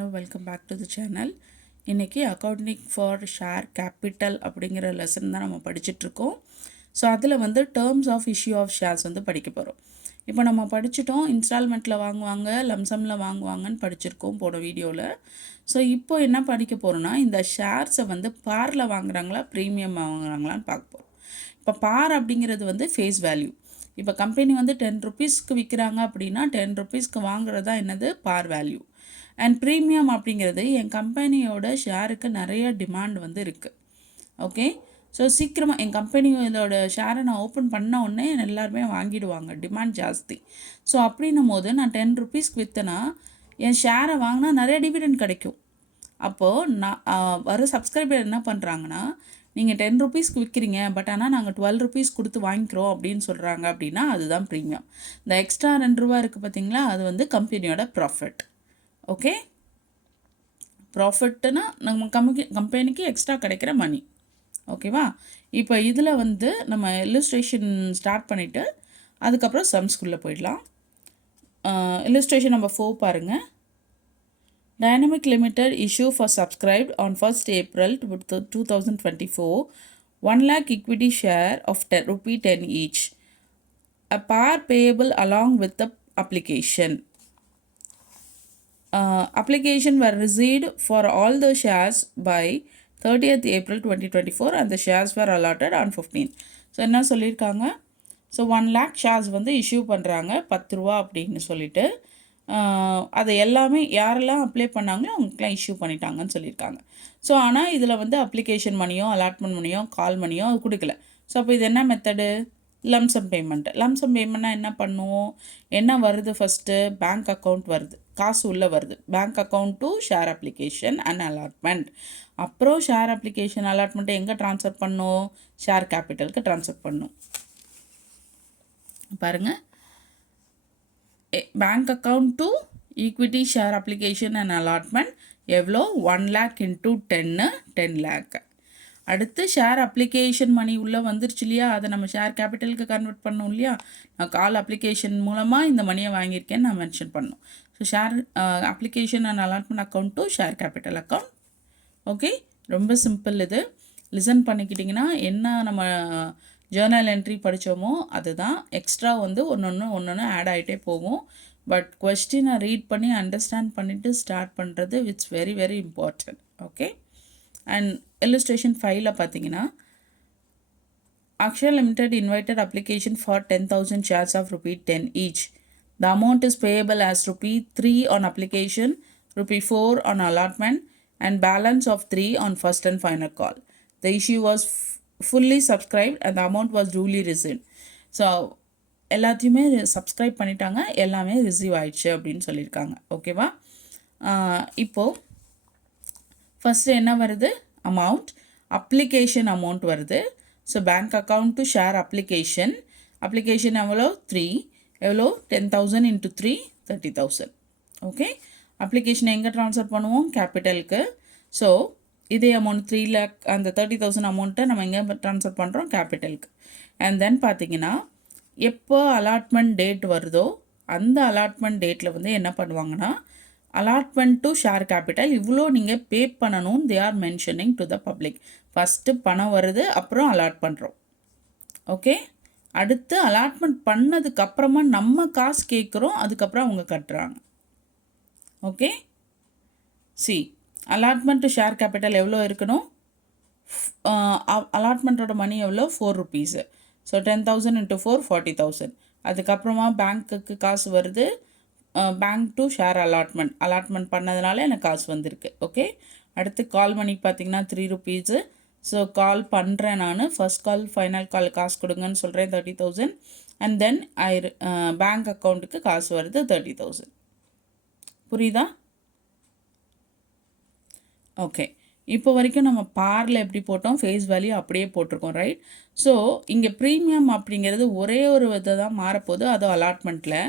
hello, welcome back to the channel. இன்னைக்கு accounting for share capital அப்படிங்கிற lesson தான் நம்ம படிச்சிட்டு இருக்கோம். ஸோ அதில் வந்து terms of issue of shares வந்து படிக்க போகிறோம். இப்போ நம்ம படிச்சிட்டோம், இன்ஸ்டால்மெண்ட்டில் வாங்குவாங்க, லம்சமில் வாங்குவாங்கன்னு படிச்சிருக்கோம் போன வீடியோவில். ஸோ இப்போ என்ன படிக்க போகிறோன்னா, இந்த ஷேர்ஸை வந்து பாரில் வாங்குறாங்களா ப்ரீமியம் வாங்குறாங்களான்னு பார்க்க போகிறோம். இப்போ பார் அப்படிங்கிறது வந்து ஃபேஸ் வேல்யூ. இப்போ கம்பெனி வந்து 10 ருபீஸ்க்கு விற்கிறாங்க அப்படின்னா 10 ருபீஸ்க்கு வாங்குறது தான் என்னது பார் வேல்யூ. அண்ட் ப்ரீமியம் அப்படிங்கிறது என் கம்பெனியோட ஷேருக்கு நிறைய டிமாண்ட் வந்து இருக்குது. ஓகே, ஸோ சீக்கிரமாக என் கம்பெனியோட ஷேரை நான் ஓப்பன் பண்ண உடனே எல்லாருமே வாங்கிடுவாங்க, டிமாண்ட் ஜாஸ்தி. ஸோ அப்படின்னும் போது நான் 10 ருபீஸ்க்கு விற்றேன்னா என் ஷேரை வாங்கினா நிறைய டிவிடெண்ட் கிடைக்கும். அப்போது நான் வர சப்ஸ்கிரைபர் என்ன பண்ணுறாங்கன்னா, நீங்கள் 10 ருபீஸ்க்கு விற்கிறீங்க, பட் ஆனால் நாங்கள் 12 ருபீஸ் கொடுத்து வாங்கிக்கிறோம் அப்படின்னு சொல்கிறாங்க அப்படின்னா அதுதான் ப்ரீமியம். இந்த எக்ஸ்ட்ரா 2 ரூபா இருக்குது பார்த்தீங்களா, அது வந்து கம்பெனியோட ப்ராஃபிட். ஓகே, ப்ராஃபிட்னா நம்ம கம்பெனிக்கு எக்ஸ்ட்ரா கிடைக்கிற மணி. ஓகேவா? இப்போ இதில் வந்து நம்ம இல்லுஸ்ட்ரேஷன் ஸ்டார்ட் பண்ணிவிட்டு அதுக்கப்புறம் சம்ஸ்குள்ளே போயிடலாம். இல்லுஸ்ட்ரேஷன் நம்பர் 4 பாருங்கள். Dynamic Limited issue for subscribed on 1st April 2024 1 lakh equity share of rupee 10 each. A par payable along with the application. Application were received for all the shares by 30th April 2024 and the shares were allotted on 15. So என்ன சொல்லியிருக்காங்க, so 1 lakh shares வந்து issue பண்ணுறாங்க 10 ரூபா அப்படின்னு சொல்லிட்டு, அதை எல்லாமே யாரெல்லாம் அப்ளை பண்ணாங்களோ அவங்களுக்குலாம் இஷ்யூ பண்ணிட்டாங்கன்னு சொல்லியிருக்காங்க. ஸோ ஆனால் இதில் வந்து அப்ளிகேஷன் மணியோ அலாட்மெண்ட் மணியோ கால் மணியோ அது கொடுக்கல. ஸோ அப்போ இது என்ன மெத்தடு? Lump sum payment. லம்சம் பேமெண்ட்னா என்ன பண்ணுவோம், என்ன வருது ஃபஸ்ட்டு, பேங்க் அக்கௌண்ட் வருது, காசு உள்ளே வருது, bank account to share application and allotment. அப்புறம் ஷேர் அப்ளிகேஷன் அலாட்மெண்ட்டை எங்கே ட்ரான்ஸ்ஃபர் பண்ணணும், ஷேர் கேபிட்டலுக்கு ட்ரான்ஸ்ஃபர் பண்ணணும். பாருங்கள், bank account to equity share application and allotment எவ்வளோ, 1 lakh இன்ட்டு 10 lakh. அடுத்து ஷேர் அப்ளிகேஷன் மணி உள்ளே வந்துருச்சு இல்லையா, அதை நம்ம ஷேர் கேபிட்டலுக்கு கன்வெர்ட் பண்ணோம் இல்லையா. நான் கால் அப்ளிகேஷன் மூலமாக இந்த மணியை வாங்கியிருக்கேன்னு நான் மென்ஷன் பண்ணணும். So share application and allotment account to share capital account. Okay, ரொம்ப சிம்பிள். இது லிசன் பண்ணிக்கிட்டிங்கன்னா என்ன நம்ம ஜேர்னல் என்ட்ரி படித்தோமோ அதுதான். எக்ஸ்ட்ரா வந்து ஒன்று ஆட் ஆகிட்டே போகும். பட் கொஸ்டினை ரீட் பண்ணி அண்டர்ஸ்டாண்ட் பண்ணிவிட்டு ஸ்டார்ட் பண்ணுறது it's very very important. Okay, and illustration 5ல பார்த்தீங்கன்னா, Akshaya Limited invited application for 10,000 shares of rupee 10 each. The amount is payable as rupee 3 on application, rupee 4 on allotment and balance of 3 on first and final call. The issue was fully subscribed and the amount was duly received. So எல்லாத்தையுமே subscribe பண்ணிட்டாங்க, எல்லாமே receive ஆயிடுச்சு அப்படின்னு சொல்லியிருக்காங்க. ஓகேவா? இப்போது first என்ன வருது, அமௌண்ட், அப்ளிகேஷன் அமௌண்ட் வருது. So bank account to share application எவ்வளோ 3, எவ்வளோ 10,000 இன்ட்டு 3 30,000. ஓகே, அப்ளிகேஷன் எங்கே ட்ரான்ஸ்ஃபர் பண்ணுவோம், கேபிட்டலுக்கு. ஸோ இதே அமௌண்ட் 3 lakh அந்த 30,000 அமௌண்ட்டை நம்ம எங்கே ட்ரான்ஸ்ஃபர் பண்ணுறோம், கேபிட்டலுக்கு. அண்ட் தென் பார்த்தீங்கன்னா எப்போ அலாட்மெண்ட் டேட் வருதோ அந்த அலாட்மெண்ட் டேட்டில் வந்து என்ன பண்ணுவாங்கன்னா, அலாட்மெண்ட் டு ஷேர் கேபிட்டல் இவ்வளோ நீங்கள் பே பண்ணணும், they are mentioning to the public. First பணம் வருது, அப்புறம் அலாட் பண்ணுறோம். ஓகே, அடுத்து அலாட்மெண்ட் பண்ணதுக்கப்புறமா நம்ம காசு கேட்குறோம், அதுக்கப்புறம் அவங்க கட்டுறாங்க. Okay, C allotment to share capital எவ்வளோ இருக்கணும், அலாட்மெண்ட்டோட மணி எவ்வளோ 4 ருபீஸு. So 10,000 into 4 40,000. அதுக்கப்புறமா பேங்க்குக்கு காசு வருது, பேங்க் டு ஷேர் அலாட்மெண்ட் பண்ணதுனால எனக்கு காசு வந்திருக்கு. ஓகே, அடுத்து கால் மணி பார்த்திங்கன்னா 3 ருபீஸு. ஸோ கால் பண்ணுறேன் நான், ஃபர்ஸ்ட் கால் ஃபைனல் கால் காசு கொடுங்கன்னு சொல்கிறேன் 30,000. அண்ட் தென் பேங்க் அக்கௌண்ட்டுக்கு காசு வருது 30,000. புரியுதா? ஓகே, இப்போ வரைக்கும் நம்ம பாரில் எப்படி போட்டோம், ஃபேஸ் வேல்யூ அப்படியே போட்டிருக்கோம், ரைட்? ஸோ இங்கே ப்ரீமியம் அப்படிங்கிறது ஒரே ஒரு இதை தான் மாறப்போகுது. அதுவும் அலாட்மெண்ட்டில்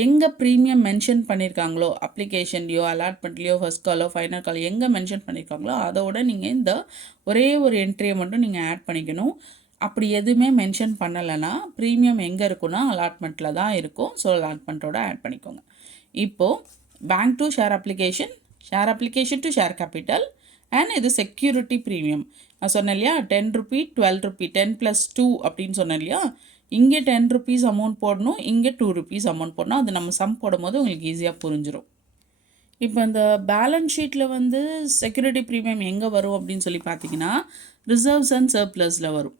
எங்கே ப்ரீமியம் மென்ஷன் பண்ணியிருக்காங்களோ, அப்ளிகேஷன்லையோ அலாட்மெண்ட்லேயோ ஃபர்ஸ்ட் காலோ ஃபைனல் காலோ எங்கே மென்ஷன் பண்ணியிருக்காங்களோ அதோட நீங்கள் இந்த ஒரே ஒரு என்ட்ரியை மட்டும் நீங்கள் ஆட் பண்ணிக்கணும். அப்படி எதுவுமே மென்ஷன் பண்ணலைன்னா ப்ரீமியம் எங்கே இருக்குன்னா அலாட்மெண்ட்டில் தான் இருக்கும். ஸோ அலாட்மெண்ட்டோட ஆட் பண்ணிக்கோங்க. இப்போது bank to share application share application to share capital and இது செக்யூரிட்டி ப்ரீமியம். நான் சொன்னேன் இல்லையா 10 ரூபி 12 ரூபி 10 + 2 அப்படின்னு சொன்னேன் இல்லையா, இங்கே 10 ருபீஸ் அமௌண்ட் போடணும், இங்கே 2 ருபீஸ் அமௌண்ட் போடணும். அது நம்ம சம் போடும்போது உங்களுக்கு ஈஸியாக புரிஞ்சிடும். இப்போ இந்த பேலன்ஸ் ஷீட்டில் வந்து செக்யூரிட்டி ப்ரீமியம் எங்கே வரும் அப்படின்னு சொல்லி பார்த்தீங்கன்னா ரிசர்வ்ஸ் அண்ட் சர்ப்ளஸில் வரும்.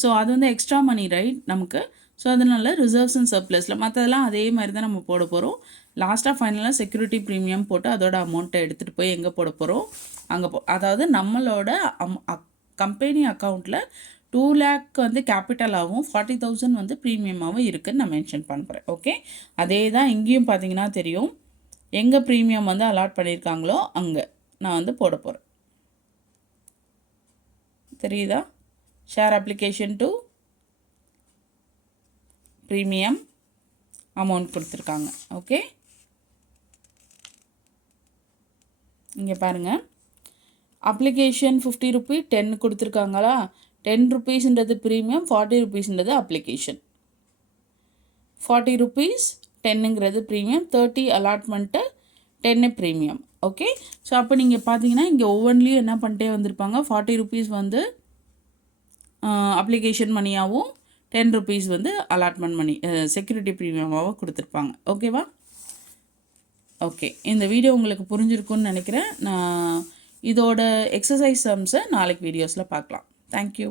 ஸோ அது வந்து எக்ஸ்ட்ரா மணி ரைட் நமக்கு. ஸோ அதனால ரிசர்வ்ஸ் அண்ட் சர்ப்ளஸில் மற்றதெல்லாம் அதே மாதிரி தான் நம்ம போட போகிறோம். லாஸ்ட்டாக ஃபைனலாக செக்யூரிட்டி ப்ரீமியம் போட்டு அதோட அமௌண்ட்டை எடுத்துகிட்டு போய் எங்கே போட போகிறோம், அங்கே அதாவது நம்மளோட கம்பெனி அக்கௌண்ட்டில் 2 lakh வந்து கேபிட்டலாகவும் 40,000 வந்து ப்ரீமியமாகவும் இருக்குதுன்னு நான் மென்ஷன் பண்ணுறேன். ஓகே, அதே தான் இங்கேயும் பார்த்தீங்கன்னா தெரியும், எங்கே ப்ரீமியம் வந்து அலாட் பண்ணியிருக்காங்களோ அங்கே நான் வந்து போட போகிறேன். தெரியுதா? Share application to premium amount கொடுத்துருக்காங்க. ஓகே, இங்கே பாருங்கள், அப்ளிகேஷன் 50 ரூபி 10 கொடுத்துருக்காங்களா, 10 ருபீஸ்ன்றது ப்ரீமியம், 40 ருபீஸ்ன்றது அப்ளிகேஷன். 40 ருபீஸ் 10ங்கிறது premium, 30 allotment 10 premium. Okay, so அப்போ நீங்கள் பார்த்தீங்கன்னா இங்கே ஒவ்வொன்றிலையும் என்ன பண்ணிட்டே வந்திருப்பாங்க, 40 ருபீஸ் வந்து அப்ளிகேஷன் மணியாகவும் 10 ருபீஸ் வந்து அலாட்மெண்ட் மணி செக்யூரிட்டி ப்ரீமியமாகவும் கொடுத்துருப்பாங்க. ஓகேவா? ஓகே, இந்த வீடியோ உங்களுக்கு புரிஞ்சிருக்குன்னு நினைக்கிறேன். நான் இதோட எக்ஸசைஸ் சம்ஸை நாளைக்கு வீடியோஸில் பார்க்கலாம். தேங்க்யூ.